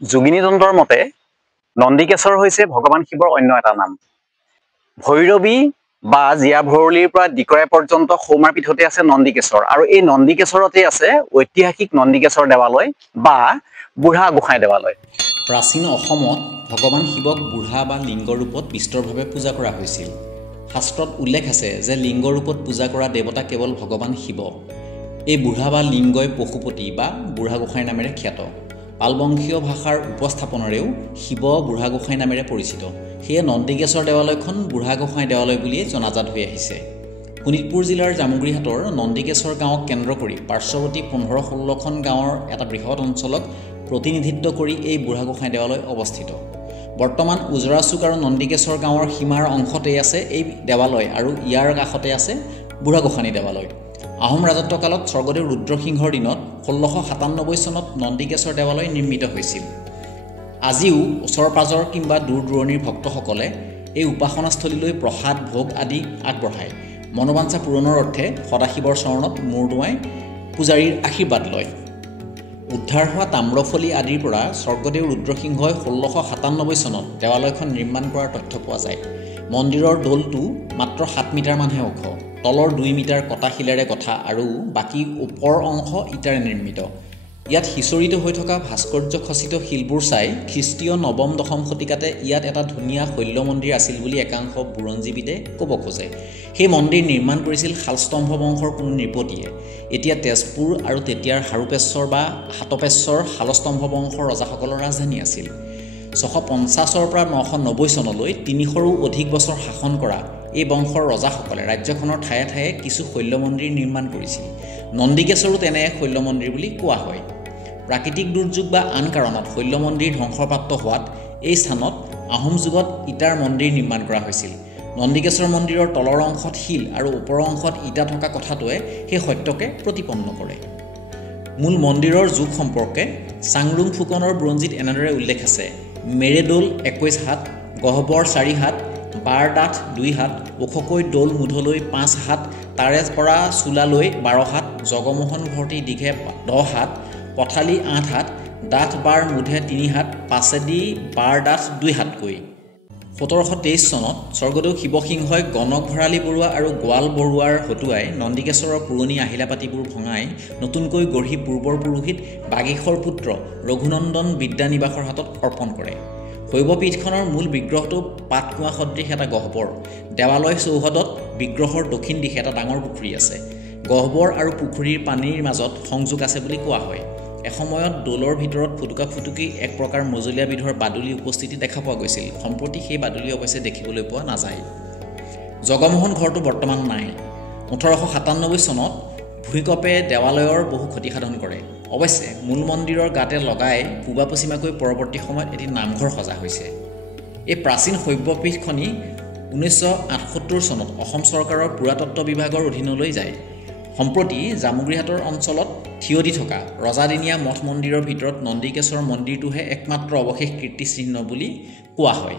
যোগিনীতন্ত্ৰৰ মতে নন্দিকেশ্বৰ হৈছে ভগৱান শিৱৰ অন্য এটা নাম। ভৈৰৱী বা জীয়া ভৰলীৰ পৰা দিকৰাই পৰ্যন্ত সৌমাৰ পীঠতে আছে নন্দিকেশ্বৰ, আৰু এই নন্দিকেশ্বৰতে আছে ঐতিহাসিক নন্দিকেশ্বৰ দেৱালয় বা বুঢ়া গোঁসাই দেৱালয়। প্ৰাচীন অসমত ভগৱান শিৱক বুঢ়া বা লিংগ ৰূপত বিস্তৰভাৱে পূজা কৰা হৈছিল। শাস্ত্ৰত উল্লেখ আছে যে লিংগ ৰূপত পূজা কৰা দেৱতা কেৱল ভগৱান শিৱ। এই বুঢ়া বা লিংগই পশুপতি বা বুঢ়া গোঁসাই নামেৰে খ্যাত। পালবংশীয় ভাষাৰ উপস্থাপনেৰেও শিৱ বুঢ়া গোঁসাই নামেৰে পৰিচিত। সেয়ে নন্দিকেশ্বৰ দেৱালয়খন বুঢ়া গোঁসাই দেৱালয় বুলিয়ে জনাজাত হৈ আহিছে। শোণিতপুৰ জিলাৰ জামুগুৰিহাটৰ নন্দিকেশ্বৰ গাঁৱক কেন্দ্ৰ কৰি পাৰ্শ্বৱৰ্তী 15-16খন গাঁৱৰ এটা বৃহৎ অঞ্চলক প্ৰতিনিধিত্ব কৰি এই বুঢ়া গোঁসাই দেৱালয় অৱস্থিত। বৰ্তমান উজৰাচুক আৰু নন্দিকেশ্বৰ গাঁৱৰ সীমাৰ অংশতেই আছে এই দেৱালয়, আৰু ইয়াৰ কাষতে আছে বুঢ়া গোঁসানী দেৱালয়। আহোম ৰাজত্বকালত স্বৰ্গদেউ ৰুদ্ৰসিংহৰ দিনত 1697 চনত নন্দিকেশ্বৰ দেৱালয় নিৰ্মিত হৈছিল। আজিও ওচৰ পাজৰ কিংবা দূৰ দূৰণিৰ ভক্তসকলে এই উপাসনাস্থলীলৈ প্ৰসাদ ভোগ আদি আগবঢ়ায়। মনোবাঞ্ছা পূৰণৰ অৰ্থে সদাশিৱৰ চৰণত মূৰ দুৱাই পূজাৰীৰ আশীৰ্বাদ লয়। উদ্ধাৰ হোৱা তাম্ৰফলি আদিৰ পৰা স্বৰ্গদেউ ৰুদ্ৰসিংহই 1697 চনত দেৱালয়খন নিৰ্মাণ কৰাৰ তথ্য পোৱা যায়। মন্দিৰৰ দৌলটো মাত্ৰ 7 মিটাৰমানহে ওখ। তলৰ 2 মিটাৰ কটা শিলেৰে গঠা আৰু বাকী ওপৰ অংশ ইটাৰে নিৰ্মিত। ইয়াত সিঁচৰিত হৈ থকা ভাস্কৰ্য খচিত শিলবোৰ চাই খ্ৰীষ্টীয় 9ম-10ম শতিকাতে ইয়াত এটা ধুনীয়া শৈল্য মন্দিৰ আছিল বুলি একাংশ বুৰঞ্জীবিদে ক'ব খোজে। সেই মন্দিৰ নিৰ্মাণ কৰিছিল শালস্তম্ভ বংশৰ কোনো নৃপতিয়ে। এতিয়া তেজপুৰ আৰু তেতিয়াৰ হাৰুপেশ্বৰ বা হাতপেশ্বৰ শালস্তম্ভ বংশৰ ৰজাসকলৰ ৰাজধানী আছিল। 650 পৰা 990 চনলৈ 300ৰো অধিক বছৰ শাসন কৰা এই বংশৰ ৰজাসকলে ৰাজ্যখনৰ ঠায়ে ঠায়ে কিছু শৈল্য মন্দিৰ নিৰ্মাণ কৰিছিল। নন্দিকেশ্বৰো তেনে এক শৈল্য মন্দিৰ বুলি কোৱা হয়। প্ৰাকৃতিক দুৰ্যোগ বা আন কাৰণত শৈল্য মন্দিৰ ধ্বংসপ্ৰাপ্ত হোৱাত এই স্থানত আহোম যুগত ইটাৰ মন্দিৰ নিৰ্মাণ কৰা হৈছিল। নন্দিকেশ্বৰ মন্দিৰৰ তলৰ অংশত শিল আৰু ওপৰৰ অংশত ইটা থকা কথাটোৱে সেই সত্যকে প্ৰতিপন্ন কৰে। মূল মন্দিৰৰ যুগ সম্পৰ্কে চাংৰুং ফুকনৰ বুৰঞ্জীত এনেদৰে উল্লেখ আছে: মেৰেদৌল 21 হাত, গহ্বৰ 4 হাত, বাৰ ডাঠ 2 হাত, ওখকৈ দৌল মুধলৈ 5 হাত, তাৰে পৰা চোলালৈ 12 হাত, জগমোহন ভৰ্তি দীঘে 10 হাত, পথালি 8 হাত, ডাঠ বাৰ মুধে 3 হাত, পাছেদি বাৰ ডাঠ 2 হাতকৈ। 1723 চনত স্বৰ্গদেউ শিৱসিংহই গণক ভৰালী বৰুৱা আৰু গোৱাল বৰুৱাৰ হতুৱাই নন্দিকেশ্বৰৰ পুৰণি আহিলাপাতিবোৰ ভঙাই নতুনকৈ গঢ়ি পূৰ্বৰ পুৰোহিত বাগীশৰ পুত্ৰ ৰঘুনন্দন বিদ্যানিবাসৰ হাতত অৰ্পণ কৰে। শৈৱপীঠখনৰ মূল বিগ্ৰহটো পাতকুঁৱা সদৃশ এটা গহ্বৰ। দেৱালয় চৌহদত বিগ্ৰহৰ দক্ষিণ দিশে এটা ডাঙৰ পুখুৰী আছে। গহ্বৰ আৰু পুখুৰীৰ পানীৰ মাজত সংযোগ আছে বুলি কোৱা হয়। এসময়ত দৌলৰ ভিতৰত ফুটুকা ফুটুকি এক প্ৰকাৰ মজলীয়া বিধৰ বাদুলি উপস্থিতি দেখা পোৱা গৈছিল। সম্প্ৰতি সেই বাদুলি অৱশ্যে দেখিবলৈ পোৱা নাযায়। জগমোহন ঘৰটো বৰ্তমান নাই। 1897 চনত ভূঁইকঁপে দেৱালয়ৰ বহু ক্ষতিসাধন কৰে। অৱশ্যে মূল মন্দিৰৰ গাতে লগাই পূবা পশ্চিমাকৈ পৰৱৰ্তী সময়ত এটি নামঘৰ সজা হৈছে। এই প্ৰাচীন শৈৱপীঠখনি 1978 চনত অসম চৰকাৰৰ পুৰাতত্ত্ব বিভাগৰ অধীনলৈ যায়। সম্প্ৰতি জামুগুৰিহাটৰ অঞ্চলত থিয় দি থকা ৰজাদিনীয়া মঠ মন্দিৰৰ ভিতৰত নন্দিকেশ্বৰ মন্দিৰটোহে একমাত্ৰ অৱশেষ কীৰ্তিচিহ্ন বুলি কোৱা হয়।